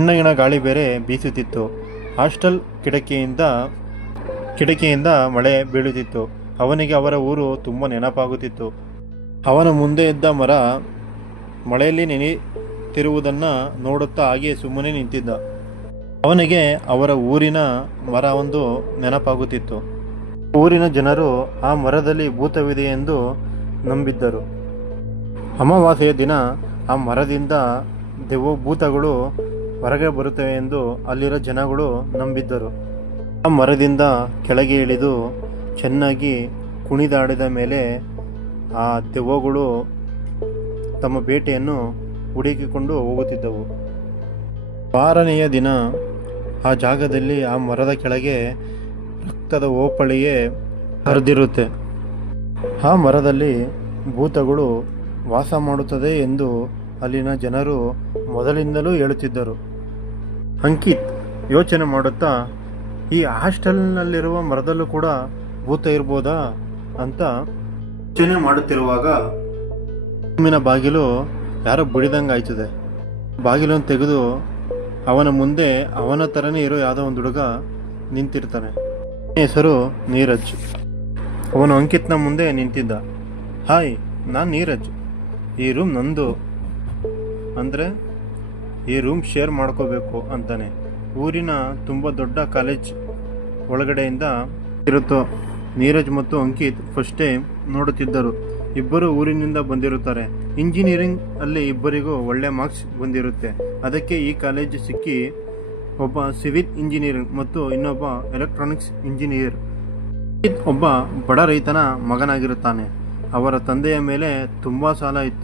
ತಣ್ಣಗಿನ ಗಾಳಿ ಬೇರೆ ಬೀಸುತ್ತಿತ್ತು. ಹಾಸ್ಟೆಲ್ ಕಿಟಕಿಯಿಂದ ಮಳೆ ಬೀಳುತ್ತಿತ್ತು. ಅವನಿಗೆ ಅವರ ಊರು ತುಂಬ ನೆನಪಾಗುತ್ತಿತ್ತು. ಅವನ ಮುಂದೆ ಇದ್ದ ಮರ ಮಳೆಯಲ್ಲಿ ನೆನೆಯುತ್ತಿರುವುದನ್ನು ನೋಡುತ್ತಾ ಹಾಗೆ ಸುಮ್ಮನೆ ನಿಂತಿದ್ದ. ಅವನಿಗೆ ಅವರ ಊರಿನ ಮರ ಒಂದು ನೆನಪಾಗುತ್ತಿತ್ತು. ಊರಿನ ಜನರು ಆ ಮರದಲ್ಲಿ ಭೂತವಿದೆ ಎಂದು ನಂಬಿದ್ದರು. ಅಮಾವಾಸ್ಯೆಯ ದಿನ ಆ ಮರದಿಂದ ಭೂತಗಳು ಹೊರಗೆ ಬರುತ್ತವೆ ಎಂದು ಅಲ್ಲಿರೋ ಜನಗಳು ನಂಬಿದ್ದರು. ಆ ಮರದಿಂದ ಕೆಳಗೆ ಇಳಿದು ಚೆನ್ನಾಗಿ ಕುಣಿದಾಡಿದ ಮೇಲೆ ಆ ದೆವ್ವಗಳು ತಮ್ಮ ಬೇಟೆಯನ್ನು ಹುಡುಕಿಕೊಂಡು ಹೋಗುತ್ತಿದ್ದವು. 6ನೆಯ ದಿನ ಆ ಜಾಗದಲ್ಲಿ ಆ ಮರದ ಕೆಳಗೆ ರಕ್ತದ ಓಪಳಿಗೆ ಹರಿದಿರುತ್ತೆ. ಆ ಮರದಲ್ಲಿ ಭೂತಗಳು ವಾಸ ಮಾಡುತ್ತದೆ ಎಂದು ಅಲ್ಲಿನ ಜನರು ಮೊದಲಿಂದಲೂ ಹೇಳುತ್ತಿದ್ದರು. ಅಂಕಿತ್ ಯೋಚನೆ ಮಾಡುತ್ತಾ, ಈ ಹಾಸ್ಟೆಲ್ನಲ್ಲಿರುವ ಮರದಲ್ಲೂ ಕೂಡ ಭೂತ ಇರ್ಬೋದಾ ಅಂತ ಯೋಚನೆ ಮಾಡುತ್ತಿರುವಾಗ ರೂಮಿನ ಬಾಗಿಲು ಯಾರೋ ಬಡಿದಂಗೆ ಆಯ್ತದೆ. ಬಾಗಿಲನ್ನು ತೆಗೆದು ಅವನ ಮುಂದೆ ಅವನ ಥರನೇ ಇರೋ ಯಾವುದೋ ಒಂದು ಹುಡುಗ ನಿಂತಿರ್ತಾನೆ. ಹೆಸರು ನೀರಜ್. ಅವನು ಅಂಕಿತ್ನ ಮುಂದೆ ನಿಂತಿದ್ದ. ಹಾಯ್, ನಾನು ನೀರಜ್. ಈ ರೂಮ್ ನಂದು, ಅಂದರೆ ಈ ರೂಮ್ ಶೇರ್ ಮಾಡ್ಕೋಬೇಕು ಅಂತಾನೆ. ಊರಿನ ತುಂಬ ದೊಡ್ಡ ಕಾಲೇಜ್ ಒಳಗಡೆಯಿಂದ ಇರುತ್ತೋ. ನೀರಜ್ ಮತ್ತು ಅಂಕಿತ್ ಫಸ್ಟ್ ಟೈಮ್ ನೋಡುತ್ತಿದ್ದರು. ಇಬ್ಬರು ಊರಿನಿಂದ ಬಂದಿರುತ್ತಾರೆ. ಇಂಜಿನಿಯರಿಂಗ್ ಅಲ್ಲಿ ಇಬ್ಬರಿಗೂ ಒಳ್ಳೆ ಮಾರ್ಕ್ಸ್ ಬಂದಿರುತ್ತೆ. ಅದಕ್ಕೆ ಈ ಕಾಲೇಜ್ ಸಿಕ್ಕಿ ಒಬ್ಬ ಸಿವಿಲ್ ಇಂಜಿನಿಯರಿಂಗ್ ಮತ್ತು ಇನ್ನೊಬ್ಬ ಎಲೆಕ್ಟ್ರಾನಿಕ್ಸ್ ಇಂಜಿನಿಯರ್. ಒಬ್ಬ ಬಡ ರೈತನ ಮಗನಾಗಿರುತ್ತಾನೆ. ಅವರ ತಂದೆಯ ಮೇಲೆ ತುಂಬ ಸಾಲ ಇತ್ತು.